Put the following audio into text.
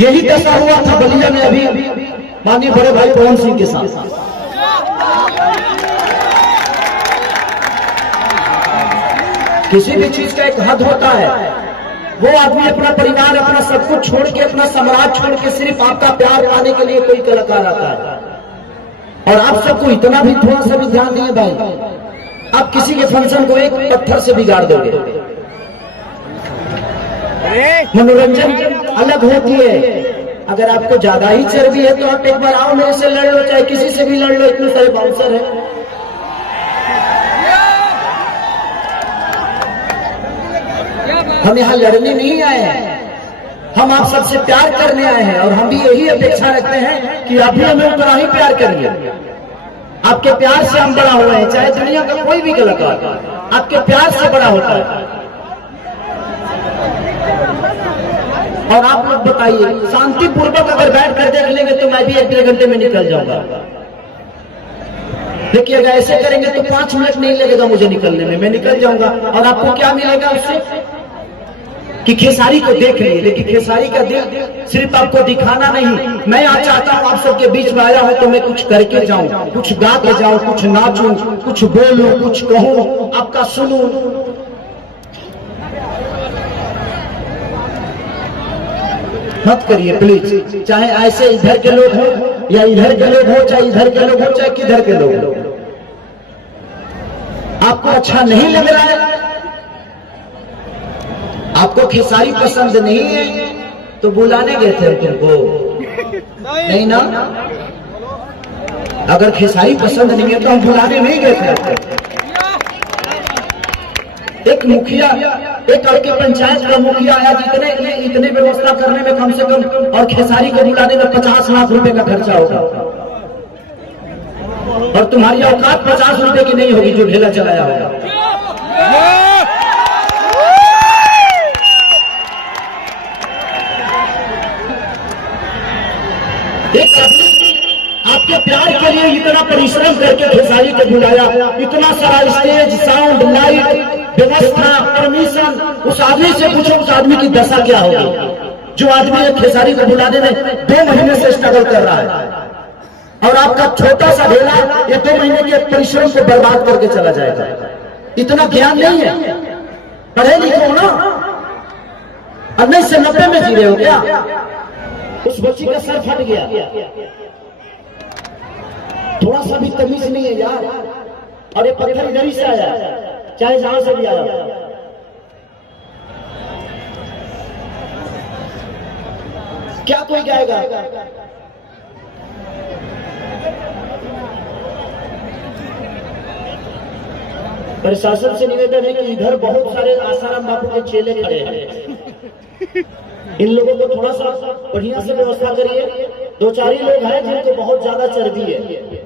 यही दशा हुआ था बलिया में अभी माननीय बड़े भाई पवन सिंह के साथ। किसी भी चीज का एक हद होता है। वो आदमी अपना परिवार, अपना सब कुछ छोड़ के, अपना साम्राज्य छोड़ के सिर्फ आपका प्यार पाने के लिए कोई कलाकार आता है। और आप सबको इतना भी थोड़ा सा भी ध्यान दिए भाई, आप किसी के फंक्शन को एक पत्थर से बिगाड़ दोगे। मनोरंजन अलग होती है। अगर आपको ज्यादा ही चर्बी है तो आप एक बार आओ, मेरे से लड़ लो, चाहे किसी से भी लड़ लो, इतने सारे बाउंसर है। हम यहाँ लड़ने नहीं आए हैं, हम आप सबसे प्यार करने आए हैं। और हम भी यही अपेक्षा रखते हैं कि आप भी हमें उतना ही प्यार करिए। आपके प्यार से हम बड़ा हुए हैं, चाहे दुनिया का कोई भी कलाकार आपके प्यार से बड़ा होता है। और आप लोग बताइए, शांतिपूर्वक अगर बैठ कर देख लेंगे तो मैं भी 1-1.5 घंटे में निकल जाऊंगा। देखिए अगर ऐसे करेंगे तो 5 मिनट नहीं लगेगा मुझे निकलने में, मैं निकल जाऊंगा। और आपको क्या मिलेगा उससे कि खेसारी को देख लीजिए, लेकिन खेसारी का दिल सिर्फ आपको दिखाना नहीं। मैं आज चाहता हूं आप सबके बीच में आया हूं तो मैं कुछ करके जाऊं, कुछ गा के जाऊं, कुछ नाचूं, कुछ बोलूं, कुछ कहूं, आपका सुनूं। मत करिए प्लीज, चाहे ऐसे इधर के लोग हो या इधर के लोग हो, चाहे इधर के लोग हो चाहे किधर के लोग हो। आपको अच्छा नहीं लग रहा है, आपको खेसारी पसंद नहीं है तो बुलाने गए थे तुमको, नहीं ना? अगर खेसारी पसंद नहीं है तो हम बुलाने नहीं गए थे। एक मुखिया, एक आपके पंचायत का मुखिया आया, इतने व्यवस्था करने में कम से कम, और खेसारी को बुलाने में 50 लाख रुपए का खर्चा होगा। और तुम्हारी औकात 50 रुपए की नहीं होगी जो ढेला चलाया होगा। एक आपके प्यार के लिए इतना परिश्रम करके खेसारी को बुलाया, इतना सारा स्टेज, साउंड, लाइट, व्यवस्था, परमिशन। उस आदमी से पूछो उस आदमी की दशा क्या होगी जो आदमी खेसारी को बुलाने में 2 महीने से स्ट्रगल कर रहा है। और आपका छोटा सा ढेला ये 2 महीने के परिश्रम को बर्बाद करके चला जाएगा। इतना ज्ञान नहीं है, पढ़े लिखे हो ना? 1990 में जी रहे हो क्या? उस बच्ची का सर फट गया, थोड़ा सा भी तमीज नहीं है यार। और ये पत्थर इधर ही से आया, चाहे जहां से भी आया। क्या कोई गाएगा? प्रशासन से निवेदन है कि इधर बहुत सारे आसाराम बापू के चेले खड़े हैं, इन लोगों को थोड़ा सा बढ़िया से व्यवस्था करिए। 2-4 ही लोग हैं जिनको बहुत ज्यादा चर्बी है।